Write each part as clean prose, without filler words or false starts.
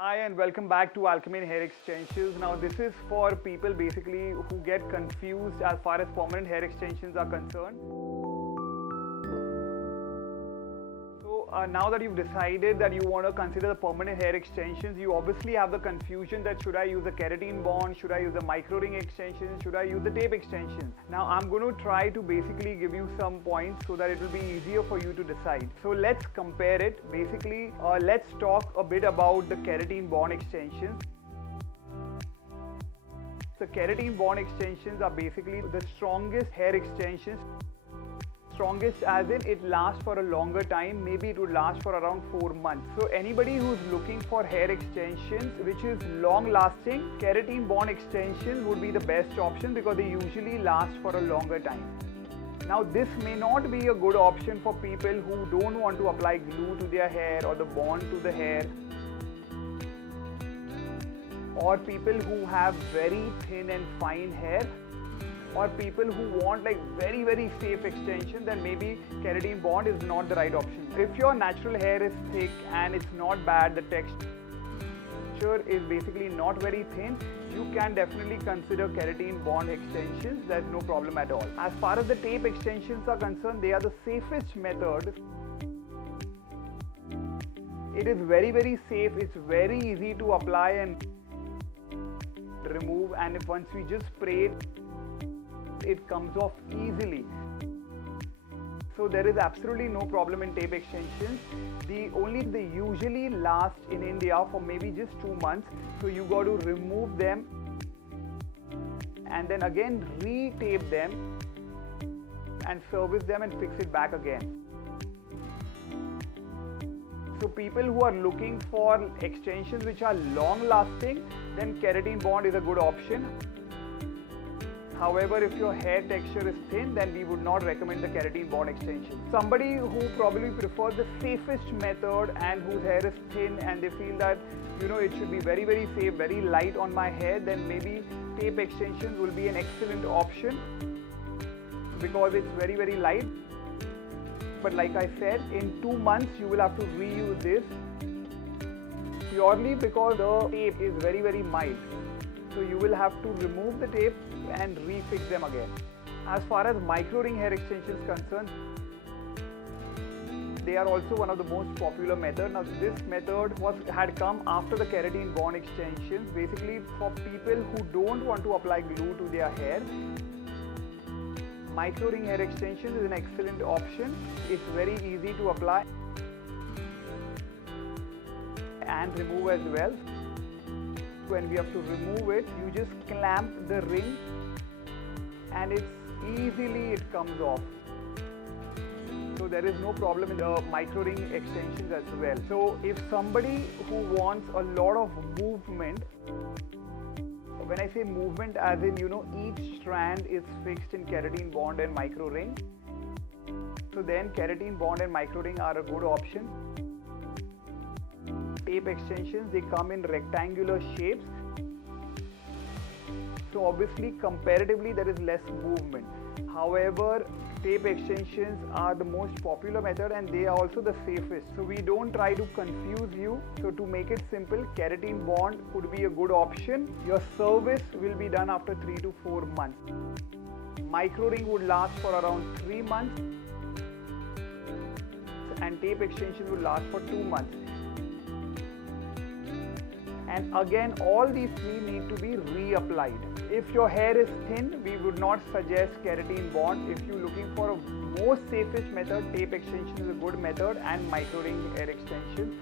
Hi and welcome back to Alchemy Hair Extensions. Now this is for people basically who get confused as far as permanent hair extensions are concerned. So now that you've decided that you want to consider the permanent hair extensions, you obviously have the confusion that should I use a keratin bond, should I use a micro ring extension, should I use the tape extensions. Now I'm going to try to basically give you some points so that it will be easier for you to decide. So let's compare it. Basically, let's talk a bit about the keratin bond extensions. The keratin bond extensions are basically the strongest hair extensions. Strongest as in it lasts for a longer time, maybe it would last for around 4 months. So anybody who's looking for hair extensions which is long lasting, keratin bond extensions would be the best option because they usually last for a longer time. Now this may not be a good option for people who don't want to apply glue to their hair or the bond to the hair, or people who have very thin and fine hair, or people who want like very safe extension, then maybe keratin bond is not the right option. If your natural hair is thick and it's not bad, the texture is basically not very thin, you can definitely consider keratin bond extensions. There's no problem at all. As far as the tape extensions are concerned, they are the safest method. It is very safe, it's very easy to apply and remove, and if once we just spray it comes off easily. So there is absolutely no problem in tape extensions. They usually last in India for maybe just 2 months. So you got to remove them and then again re-tape them and service them and fix it back again. So people who are looking for extensions which are long lasting, then keratin bond is a good option. However, if your hair texture is thin, then we would not recommend the keratin bond extension. Somebody who probably prefers the safest method and whose hair is thin and they feel that it should be very safe, very light on my hair, then maybe tape extensions will be an excellent option because it's very light. But like I said, in 2 months you will have to reuse this purely because the tape is very mild. So you will have to remove the tape and refix them again. As far as micro ring hair extensions concerned, they are also one of the most popular methods. Now this method had come after the keratin bond extensions, basically for people who don't want to apply glue to their hair. Micro ring hair extensions is an excellent option. It's very easy to apply and remove as well. When we have to remove it, you just clamp the ring and it comes off. So there is no problem in the micro ring extensions as well. So if somebody who wants a lot of movement, when I say movement as in each strand is fixed in keratin bond and micro ring, so then keratin bond and micro ring are a good option. Tape extensions, they come in rectangular shapes, so obviously comparatively there is less movement. However, tape extensions are the most popular method and they are also the safest, so we don't try to confuse you. So to make it simple, keratin bond could be a good option. Your service will be done after 3 to 4 months. Micro ring would last for around 3 months and tape extension will last for 2 months. And again, all these three need to be reapplied. If your hair is thin, we would not suggest keratin bond. If you're looking for a most safest method, tape extension is a good method and micro ring hair extensions.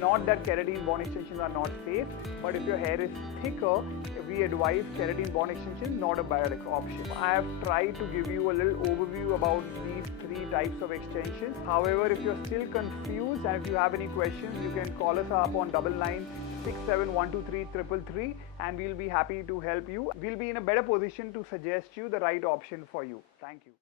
Not that keratin bond extensions are not safe, but if your hair is thicker, we advise keratin bond extension, not a bad option. I have tried to give you a little overview about these 3 types of extensions. However, if you're still confused and if you have any questions, you can call us up on 9967123333 and we'll be happy to help you. We'll be in a better position to suggest you the right option for you. Thank you.